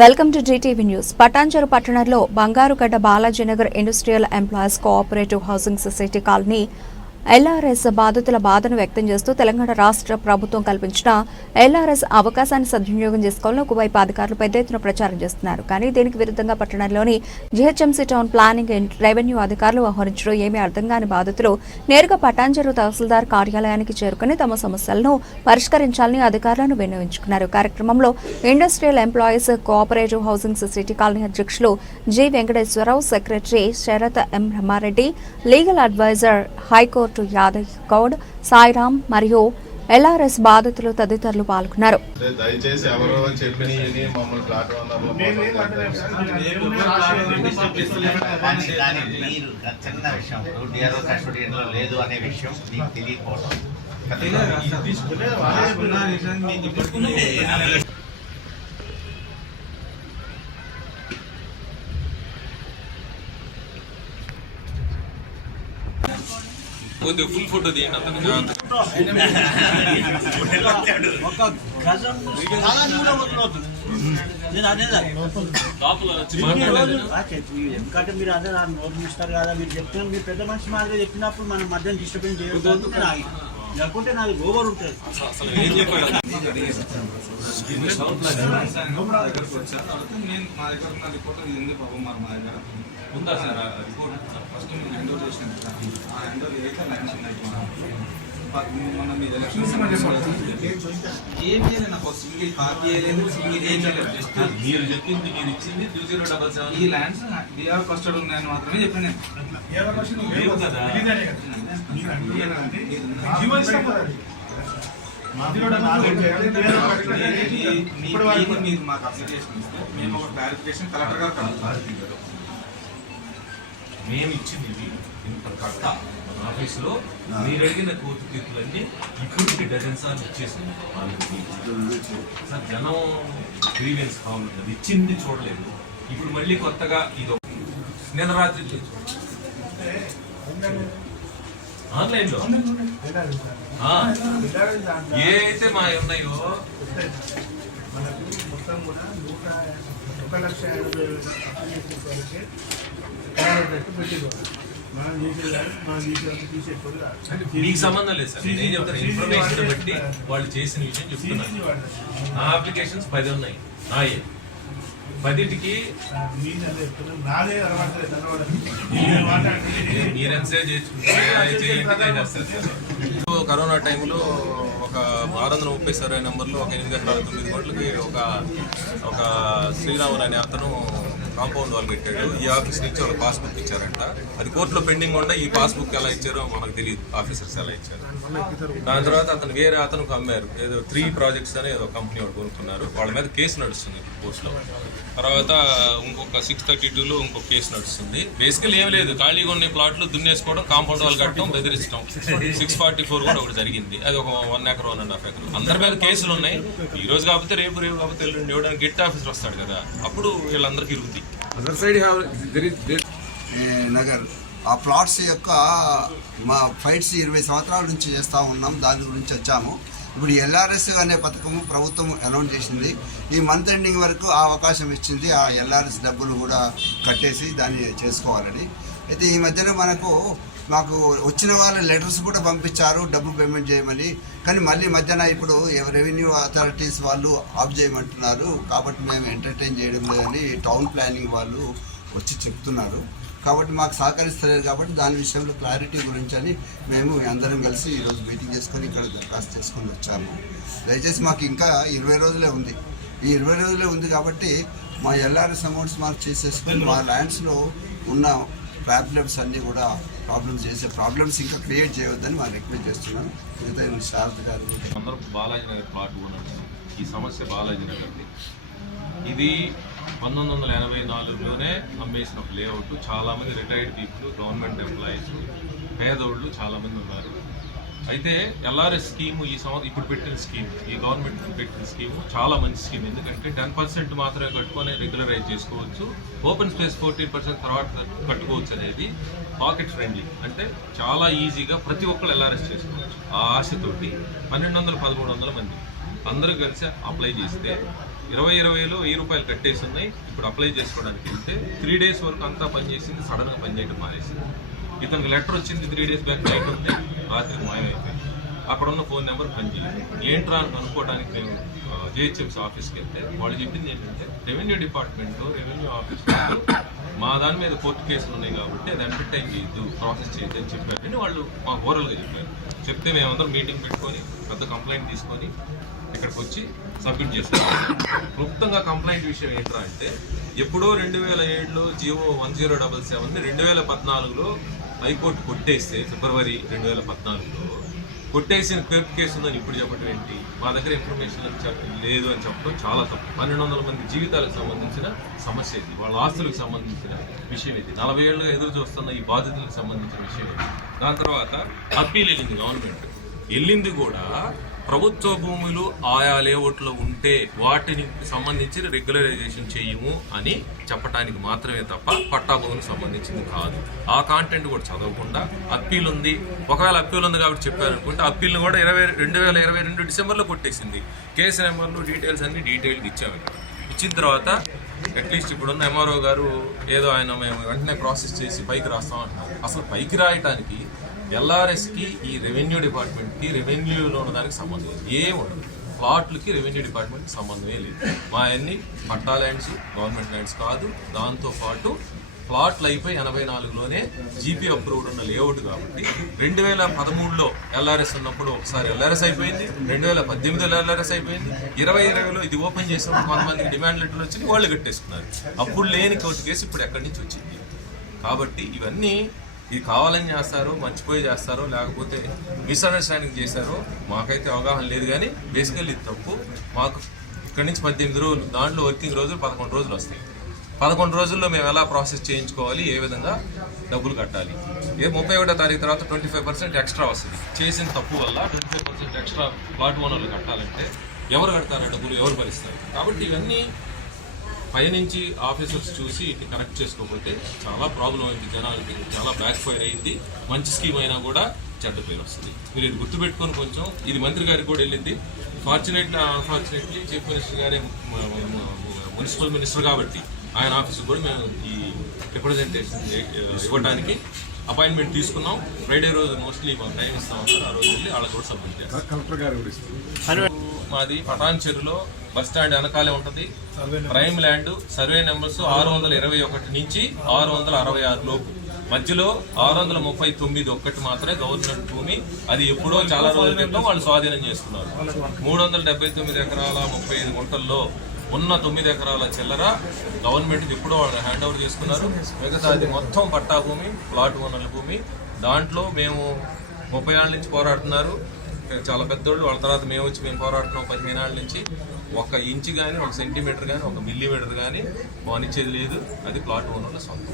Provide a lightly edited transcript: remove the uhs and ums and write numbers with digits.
Welcome to GTV news. Patancheru పట్టణంలో Bangarugadda Balajinagar industrial employees cooperative housing society colony LRS బాధితుల బాధను వ్యక్తం చేస్తూ తెలంగాణ రాష్ట్ర ప్రభుత్వం కల్పించిన ఎల్ఆర్ఎస్ అవకాశాన్ని సద్వినియోగం చేసుకోవాలని ఒకవైపు అధికారులు పెద్ద ఎత్తున ప్రచారం చేస్తున్నారు. కానీ దీనికి విరుద్ధంగా పట్టణంలోని GHMC town planning and revenue అధికారులు వ్యవహరించడం ఏమీ అర్థం కాని బాధితులు నేరుగా పటాన్చెరు తహసీల్దార్ కార్యాలయానికి చేరుకుని తమ సమస్యలను పరిష్కరించాలని అధికారులను విన్నవించుకున్నారు. కార్యక్రమంలో industrial employees cooperative housing society colony అధ్యక్షులు G Venkateswararao, secretary Sharath M Brahmareddy, legal adviser high court Yadav Goud, Sairam మరియు ఎల్ఆర్ఎస్ బాధితులు తదితరులు పాల్గొన్నారు. దయచేసి ఎవరో చెప్పినవి మమ్మల్ని ప్లాట్ చిన్న విషయం డిఆర్ఓ కస్టడీలో లేదు అనే విషయం మీకు తెలియకపోవడం ఫుల్ ఫోటో తీయండి. ఎందుకంటే మీరు అదే నోట్ ఇస్తారు కదా, మీరు చెప్తున్నారు. మీరు పెద్ద మనిషి మాదిరి చెప్పినప్పుడు మనం మధ్యాహ్నం డిస్టర్బెన్స్ చేయకూడదు. లేకుంటే నాది ఓవర్ ఉంటుంది. అసలు ఏం చెప్పాడు? మా దగ్గర ఉన్న రిపోర్ట్ ఇది ఉంది బాబు, మా దగ్గర ఉందా సార్ రిపోర్ట్? ఫస్ట్ మేము హ్యాండ్ ఓవర్ చేసినాం కదా, ఆ హ్యాండ్ ఓవర్ ఏదైతే లైన్స్ ఉన్నాయి మన మీద ఎలక్షన్ ఏం చేయలేదు. నాకు సింగిల్ కాపీ చేయలేదు, సింగిల్ ఏం చేయలేదు. జస్ట్ మీరు చెప్పింది మీరు ఇచ్చింది 2077 ఈ ల్యాండ్స్ డిఆర్ కస్టడీ ఉన్నాయని మాత్రమే చెప్పాను నేను. మీరు మాకు అప్లికేషన్ ఇస్తే మేము ఒక క్లారిఫికేషన్ కలెక్టర్ గారు కలుగుతాం. మేము ఇచ్చింది కట్ట ఆఫీసులో మీరు అడిగిన కోర్టు తీర్పులన్నీ ఇప్పటికి డజన్ సార్లు ఇచ్చేసింది. సార్ జనం గ్రీవెన్స్ కావాలి, అది ఇచ్చింది చూడలేదు. ఇప్పుడు మళ్ళీ కొత్తగా ఇది నిన్న రాత్రి ఆన్లైన్లో ఏ అయితే మా ఉన్నాయో మొత్తం కూడా 1,80,000 మీకు సంబంధం లేదు సార్. నేను చెప్తాను ఇన్ఫర్మేషన్ బట్టి వాళ్ళు చేసిన విషయం చెప్తున్నారు. నా అప్లికేషన్స్ 10 ఉన్నాయి. నా 10టికి మీరు ఎంతసేపు చేసుకుంటే కరోనా టైంలో ఒక 630 సర్వే నెంబర్లో ఒక 8 గంటల 9 గంటలకి ఒక శ్రీరాములు అనే అతను కాంపౌండ్ వాళ్ళు పెట్టాడు. ఈ ఆఫీస్ నుంచి వాళ్ళకి పాస్బుక్ ఇచ్చారంట. అది కోర్టులో పెండింగ్ ఉండే. ఈ పాస్బుక్ ఎలా ఇచ్చారో మనకు తెలియదు, ఆఫీసర్స్ ఎలా ఇచ్చారు. దాని తర్వాత వేరే అతనికి అమ్మారు. ఏదో 3 ప్రాజెక్ట్స్ అని ఏదో కంపెనీ వాడు కొనుక్కున్నారు. వాళ్ళ మీద కేసు నడుస్తుంది కోర్టులో. తర్వాత ఇంకొక 632లో ఇంకొక కేసు నడుస్తుంది. బేసికల్ ఏం లేదు, ఖాళీగా ఉన్న ప్లాట్లు దున్నేసుకోవడం, కాంపౌండ్ వాళ్ళు కట్టడం, బెదిరించడం. 644 కూడా ఒకటి జరిగింది. అది ఒక 1 acre 1.5 acre. అందరి మీద కేసులు ఉన్నాయి. ఈ రోజు కాకపోతే రేపు కాకపోతే ఎల్లుండి ఇవ్వడానికి గెట్ ఆఫీసర్ వస్తాడు కదా, అప్పుడు వీళ్ళందరికీ ఇరుగుద్ది. నగర్ ఆ ప్లాట్స్ యొక్క మా ఫైట్స్ 20 సంవత్సరాల నుంచి చేస్తూ ఉన్నాం. దాని గురించి వచ్చాము. ఇప్పుడు ఎల్ఆర్ఎస్ అనే పథకము ప్రభుత్వం అనౌన్స్ చేసింది. ఈ మంత్ ఎండింగ్ వరకు ఆ అవకాశం ఇచ్చింది. ఆ ఎల్ఆర్ఎస్ డబ్బులు కూడా కట్టేసి దాన్ని చేసుకోవాలని. అయితే ఈ మధ్యన మాకు వచ్చిన వాళ్ళు లెటర్స్ కూడా పంపించారు డబ్బు పేమెంట్ చేయమని. కానీ మళ్ళీ మధ్యాహ్నం ఇప్పుడు రెవెన్యూ అథారిటీస్ వాళ్ళు ఆఫ్ చేయమంటున్నారు. కాబట్టి మేము ఎంటర్టైన్ చేయడం లేదని టౌన్ ప్లానింగ్ వాళ్ళు వచ్చి చెప్తున్నారు. కాబట్టి మాకు సహకరిస్తలేదు. కాబట్టి దాని విషయంలో క్లారిటీ గురించి అని మేము అందరం కలిసి ఈరోజు మీటింగ్ చేసుకొని ఇక్కడ దరఖాస్తు చేసుకొని వచ్చాము. దయచేసి మాకు ఇంకా 20 రోజులే ఉంది. ఈ 20 రోజులే ఉంది కాబట్టి మా ఎల్ఆర్ఎస్ అమౌంట్స్ మార్క్ చేసేసుకొని మా ల్యాండ్స్లో ఉన్న ప్రాబ్లమ్స్ అన్నీ కూడా ప్రాబ్లమ్స్ ఇంకా క్రియేట్ చేయవద్దని మనం రిక్వెస్ట్ చేస్తున్నాం. శారద గారు అందరూ బాలాజీ నగర్ ప్లాట్ కొన్నాడు. ఈ సమస్య బాలాజీ నగర్ది. ఇది 1984లోనే అమ్మేసిన ఒక లేఅవుట్. చాలామంది రిటైర్డ్ పీపుల్, గవర్నమెంట్ ఎంప్లాయీస్, పేదోళ్ళు చాలామంది ఉన్నారు. అయితే ఎల్ఆర్ఎస్ స్కీము ఇప్పుడు పెట్టిన స్కీమ్, ఈ గవర్నమెంట్ పెట్టిన స్కీము చాలా మంచి స్కీమ్. ఎందుకంటే 10% మాత్రమే కట్టుకొని రెగ్యులరైజ్ చేసుకోవచ్చు. ఓపెన్ స్పేస్ 14% తర్వాత కట్టుకోవచ్చు అనేది పాకెట్ ఫ్రెండ్లీ. అంటే చాలా ఈజీగా ప్రతి ఒక్కరు ఎల్ఆర్ఎస్ చేసుకోవచ్చు. ఆ ఆశతోటి 1200-1300 మంది అందరూ కలిసి అప్లై చేస్తే 20లో ₹1000 కట్టేసి ఉన్నాయి. ఇప్పుడు అప్లై చేసుకోవడానికి వెళ్తే 3 days వరకు అంతా పనిచేసింది, సడన్గా పనిచేయడం మానేసింది. ఇతనికి లెటర్ వచ్చింది 3 days బ్యాక్ నైట్ ఉంటే రాత్రికి మాయమైపోయింది. అక్కడ ఉన్న ఫోన్ నెంబర్ పనిచేయలేదు. ఏంట్రా అని కనుక్కోవడానికి మేము జిహెచ్ఎంసీ ఆఫీస్కి వెళ్తే వాళ్ళు చెప్పింది ఏంటంటే రెవెన్యూ డిపార్ట్మెంట్ రెవెన్యూ ఆఫీస్ మా దాని మీద కోర్టు కేసులు ఉన్నాయి కాబట్టి అది అన్ని టైం చేయొద్దు, ప్రాసెస్ చేయొద్దు అని చెప్పారని వాళ్ళు మాకు ఓరల్గా చెప్పారు. చెప్తే మేమందరం మీటింగ్ పెట్టుకొని పెద్ద కంప్లైంట్ తీసుకొని ఇక్కడికి వచ్చి సబ్మిట్ చేస్తాం. క్లుప్తంగా కంప్లైంట్ విషయం ఏంట్రా అంటే ఎప్పుడో 2007లో జియో 1077ని 2014లో హైకోర్టు కొట్టేస్తే ఫిబ్రవరి 2014లో కొట్టేసిన కోర్టు కేసు ఉందని ఇప్పుడు చెప్పడం ఏంటి? మా దగ్గర ఇన్ఫర్మేషన్ లేదు అని చెప్పడం చాలా తప్పు. 1200 మంది జీవితాలకు సంబంధించిన సమస్య ఇది, వాళ్ళ ఆస్తులకు సంబంధించిన విషయం ఇది, 40 ఏళ్ళుగా ఎదురు చూస్తున్న ఈ బాధితులకు సంబంధించిన విషయం ఇది. దాని తర్వాత అప్పీల్ వెళ్ళింది, గవర్నమెంట్ వెళ్ళింది కూడా ప్రభుత్వ భూములు ఆయా లేఅవుట్లో ఉంటే వాటిని సంబంధించి రెగ్యులరైజేషన్ చేయము అని చెప్పడానికి మాత్రమే తప్ప పట్టా భూములకు సంబంధించింది కాదు. ఆ కాంటెంట్ కూడా చదవకుండా అప్పీల్ ఉంది, ఒకవేళ అప్పీల్ ఉంది కాబట్టి చెప్పారనుకుంటే అప్పీల్ని కూడా 2022 డిసెంబర్లో కొట్టేసింది. కేసు నెంబర్లు డీటెయిల్స్ అన్ని డీటెయిల్గా ఇచ్చాము. ఇచ్చిన తర్వాత అట్లీస్ట్ ఇప్పుడున్న ఎంఆర్ఓ గారు ఏదో ఆయన మేము వెంటనే ప్రాసెస్ చేసి పైకి రాస్తాం అంటున్నారు. అసలు పైకి రాయటానికి ఎల్ఆర్ఎస్కి ఈ రెవెన్యూ డిపార్ట్మెంట్కి రెవెన్యూలో ఉన్న దానికి సంబంధం లేదు, ఏముండదు. ప్లాట్లకి రెవెన్యూ డిపార్ట్మెంట్కి సంబంధమే లేదు. మా అన్ని పట్టా ల్యాండ్స్ గవర్నమెంట్ ల్యాండ్స్ కాదు. దాంతోపాటు ప్లాట్లు అయిపోయి 84లోనే జీపీ అప్రూవ్డ్ ఉన్న లేఅవుట్ కాబట్టి 2013లో ఎల్ఆర్ఎస్ ఉన్నప్పుడు ఒకసారి ఎల్ఆర్ఎస్ అయిపోయింది, 2018లో ఎల్ఆర్ఎస్ అయిపోయింది, 2020లో ఇది ఓపెన్ చేసినప్పుడు కొంతమందికి డిమాండ్ లెటర్లు వచ్చి వాళ్ళు కట్టేసుకున్నారు. అప్పుడు లేని కోర్టు కేసు ఇప్పుడు ఎక్కడి నుంచి వచ్చింది? కాబట్టి ఇవన్నీ ఇది కావాలని చేస్తారో మర్చిపోయి చేస్తారో లేకపోతే మిస్అండర్స్టాండింగ్ చేశారో మాకైతే అవగాహన లేదు. కానీ బేసికల్లీ ఇది తప్పు. మాకు ఇక్కడి నుంచి 18 రోజులు, దాంట్లో వర్కింగ్ రోజులు 11 రోజులు వస్తాయి. 11 రోజుల్లో మేము ఎలా ప్రాసెస్ చేయించుకోవాలి, ఏ విధంగా డబ్బులు కట్టాలి, 31వ తారీఖు తర్వాత 25% ఎక్స్ట్రా వస్తుంది. చేసిన తప్పు వల్ల 25% ఎక్స్ట్రా ప్లాట్ ఓనర్లు కట్టాలంటే ఎవరు కడతారు డబ్బులు, ఎవరు భరిస్తారు? కాబట్టి ఇవన్నీ పైనుంచి ఆఫీసర్స్ చూసి ఇటు కరెక్ట్ చేసుకోకపోతే చాలా ప్రాబ్లం అయింది, జనాలకి చాలా బ్యాక్ ఫైర్ అయింది. మంచి స్కీమ్ అయినా కూడా చెడ్డ పేరు వస్తుంది. మీరు ఇది గుర్తుపెట్టుకొని కొంచెం, ఇది మంత్రి గారికి కూడా వెళ్ళింది. అన్ఫార్చునేట్లీ చీఫ్ మినిస్టర్ గారే మున్సిపల్ మినిస్టర్ కాబట్టి ఆయన ఆఫీస్కి కూడా మేము ఈ రిప్రజెంటేషన్ ఇవ్వడానికి అపాయింట్మెంట్ తీసుకున్నాం. ఫ్రైడే రోజు మోస్ట్లీ మాకు టైం ఇస్తాం, ఆ రోజు వెళ్ళి వాళ్ళకి కూడా సబ్మిట్ చేస్తాం. కలెక్టర్ గారు మాది పటాన్ చెరువులో బస్ స్టాండ్ వెనకాలే ఉంటుంది. ప్రైమ్ ల్యాండ్ సర్వే నెంబర్స్ 621 నుంచి 666 లోపు, మధ్యలో 639 ఒక్కటి మాత్రమే గవర్నమెంట్ భూమి. అది ఎప్పుడో చాలా రోజుల క్రితం వాళ్ళు స్వాధీనం చేసుకున్నారు. 379 ఎకరాల 35 గుంటల్లో ఉన్న 9 ఎకరాల చిల్లర గవర్నమెంట్కి ఎప్పుడో వాళ్ళు హ్యాండ్ ఓవర్ చేసుకున్నారు. మిగతా అది మొత్తం పట్టా భూమి, ప్లాట్ ఓనర్ల భూమి. దాంట్లో మేము 30 ఏళ్ళ నుంచి పోరాడుతున్నారు, చాలా పెద్దోళ్ళు. వాళ్ళ తర్వాత మేము వచ్చి మేము పోరాడుతున్నాం 15 ఏళ్ళ నుంచి. 1 ఇంచ్ కానీ 1 సెంటీమీటర్ కానీ 1 మిల్లీమీటర్ కానీ బానిచ్చేది లేదు. అది ప్లాట్ ఓనర్ల సొంతం.